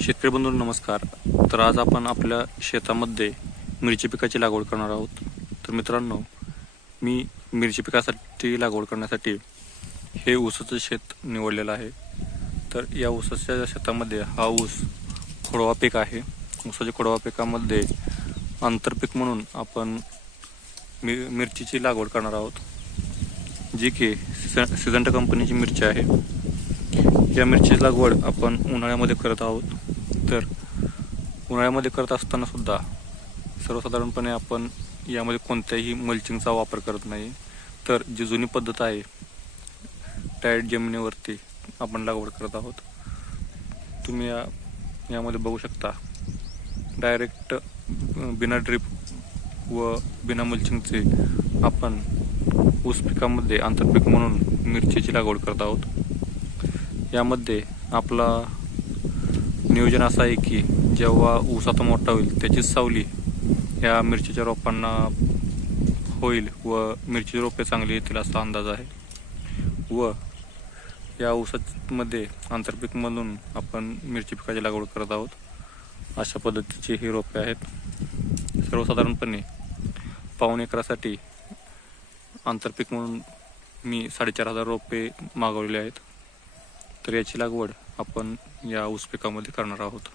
शेतकरी बंधू नमस्कार. तर आज आपण आपल्या शेतामध्ये मिरची पिकाची लागवड करणार आहोत. तर मित्रांनो, मी मिरची पिकासाठी लागवड करण्यासाठी हे ऊसाचं शेत निवडलेलं आहे. तर या ऊसाच्या शेतामध्ये हा ऊस खोडवा पीक आहे. ऊसाच्या खोडवा पिकामध्ये आंतरपीक म्हणून आपण मिरचीची लागवड करणार आहोत, जी की सिजंटा कंपनीची मिरची आहे. या मिरचीची लागवड आपण उन्हाळ्यामध्ये करत आहोत. तर उन्हाळ्यामध्ये करत असताना सुद्धा सर्वसाधारणपणे आपण यामध्ये कोणत्याही मल्चिंगचा वापर करत नाही. तर जी जुनी पद्धत आहे, टाईट जमिनीवरती आपण लागवड करत आहोत. तुम्ही यामध्ये बघू शकता, डायरेक्ट बिना ड्रिप व बिना मल्चिंगचे आपण ऊस पिकामध्ये आंतरपीक म्हणून मिरचीची लागवड करत आहोत. यामध्ये आपला नियोजन असं आहे की जेव्हा ऊस आता मोठा होईल त्याची सावली या मिरचीच्या रोपांना होईल व मिरचीची रोपे चांगली येतील असा अंदाज आहे. व या ऊसामध्ये आंतरपीक म्हणून आपण मिरची पिकाची लागवड करत आहोत. अशा पद्धतीची ही रोपे आहेत. सर्वसाधारणपणे पाऊण एकरासाठी आंतरपीक म्हणून मी 4,500 रोपे मागवलेले आहेत. तर याची लागवड आपण या ऊस पिकामध्ये करणार आहोत.